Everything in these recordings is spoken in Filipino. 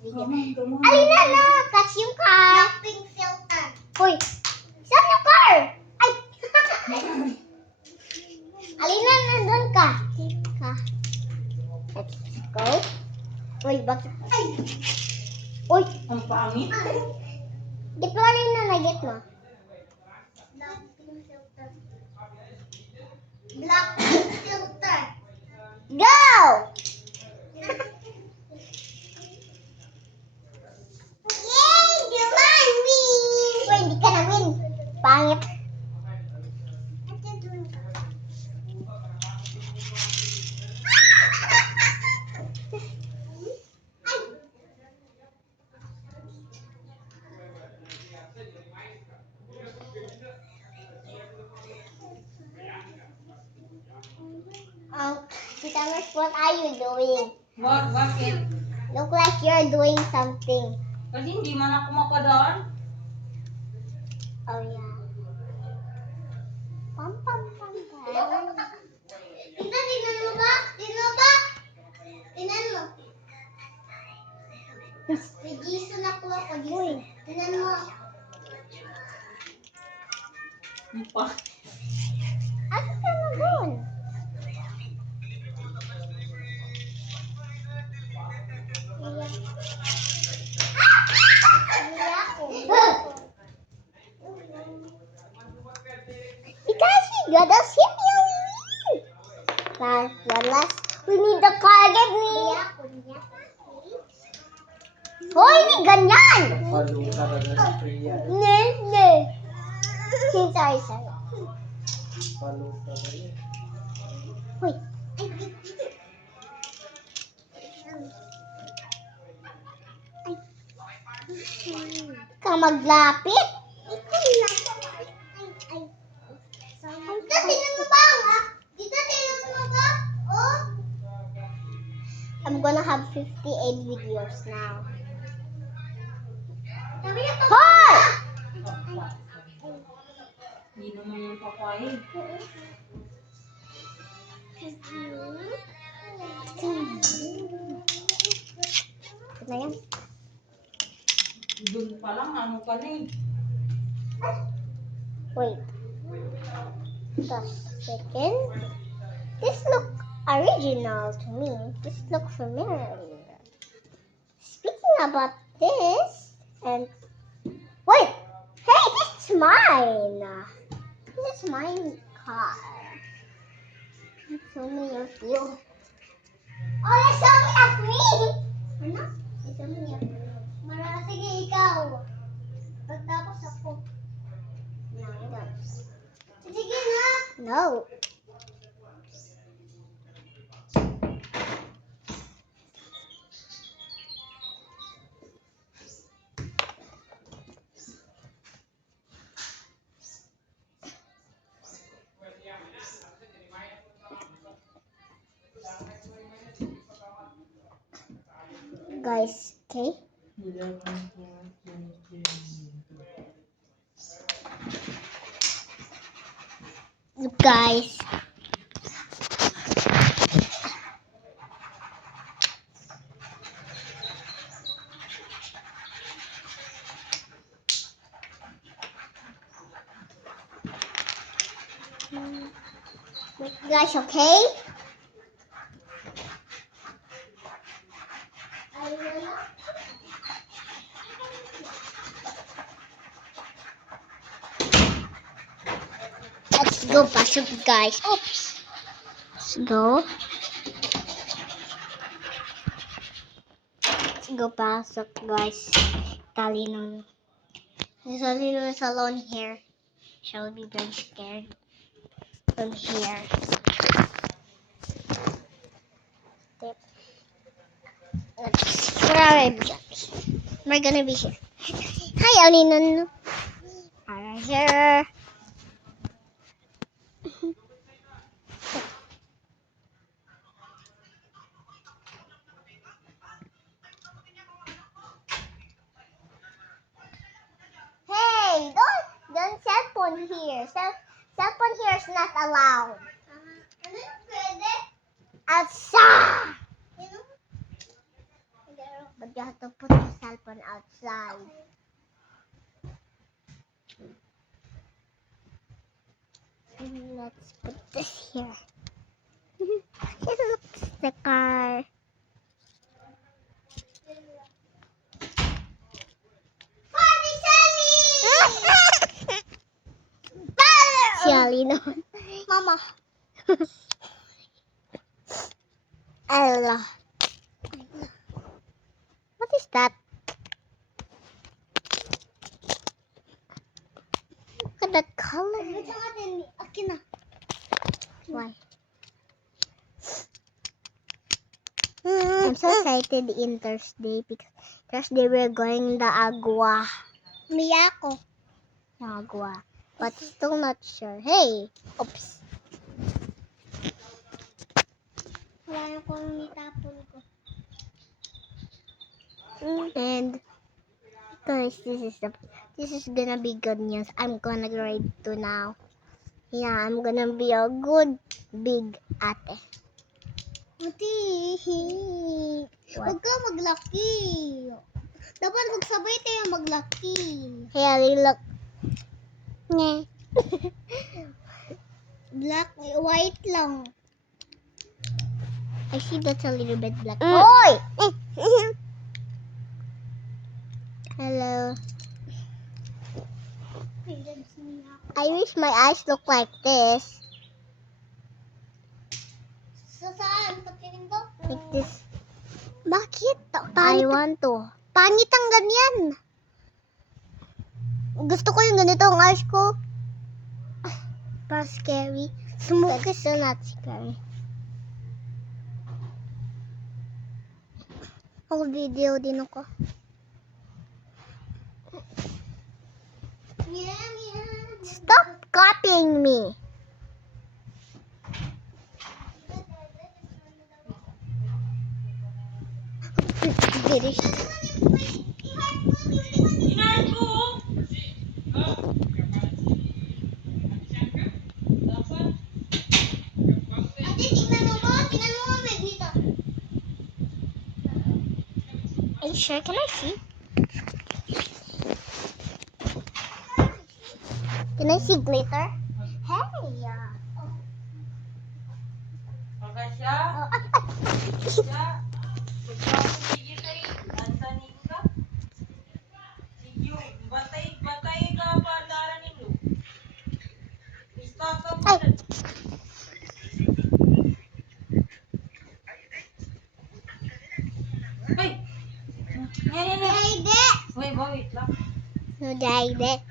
video. Come on. Alina na! Catch yung car! Pink filter. Hoy! Saan yung car? Ay! Alina, nandun ka. Let's go. Uy, bakit? Uy! Ang pangit. Get mo Alina na, get mo. Black pink filter. Black pink filter. Go! Yay! You won! Win! Uy, hindi ka na win. Pangit. Tita Miss, what are you doing? Bakit? Look like you're doing something. Kasi hindi man ako makadaan. Oh, yeah. Pam, pam, pam, pam. Tita, tingnan mo ba? Tingnan ba? Tingnan mo. May Jason ako ako. Jason. Tingnan mo. Ang pa. Asa ka na doon? Because we got us hit you. Last. We need the car again, me. Hoy, ni ganyan. Paluta ka na Priya. Ne. Sorry. Paluta ka na. Hoy. Ka maglapit. Tita, tingnan mo ba? Tita, tingnan mo ba? Oh. I'm gonna have 58 videos now. Sabi niya to. Hoy! Hindi naman yung papayag. Ito na yan. Doon pa lang, ano ka na eh. Wait. Just a second. This look original to me. This look familiar. Speaking about this, and wait, hey, this is mine. This is my car. So many of you. Oh, there's so many of me. Ano? There's so many of me. Sige, ikaw. Pagtapos ako. No, I don't. Sige na. No. Guys, okay? Look, guys. Look, guys, okay? Let's go, pasok, guys. Oops. Let's go. Let's go, pasok, guys. Talino. Talino is alone here. She'll be very scared from here. Tip. Where are I? Am I gonna be here? Hi, Alino. Right here. Hey, don't cell phone here. Cell phone here is not allowed. Ano pwede? Asa! Ano? But You have to put your cell phone outside. And let's put this here. It looks the car. Party Sally! Shelly, no. Mama. Ella. What is that? Look at that color. Wait lang natin. Akin na. Why? I'm so excited in Thursday because Thursday we're going the Agua. Miyako. Agua. But still not sure. Hey! Oops. Wala na kung nitapon ko. And guys, this is gonna be good news. I'm gonna grade 2 now. Yeah, I'm gonna be a good big ate. Buti. What? Huwag ka maglaki. Dapat magsabay tayo maglaki. Hey, Ali, look. Nye. Black, white lang. I see that's a little bit black. Oi! Hello. I wish my eyes look like this. Sa saan? Patingin ko? Like this. Bakit? I want to. Pangit ang ganyan. Gusto ko yung ganito ang eyes ko. But scary. Smoke But still not scary. Ako video din ako. Stop copying me. Finish. Ate, tingnan mo ba? Tingnan mo ba dito? Are you sure? Can I see? Can I see glitter? Hey! Pagka siya, siya, sige tayo, antanin ka. Sige, batay ka pa dara ninyo. Stop ka mo. Ay. Ay! Yan. Hindi! Wait lang. No, Daddy.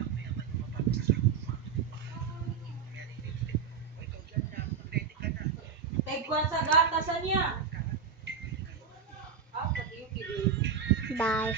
Pagkuhan sa gata sa niya. Ah, pati yung kilig. Bye.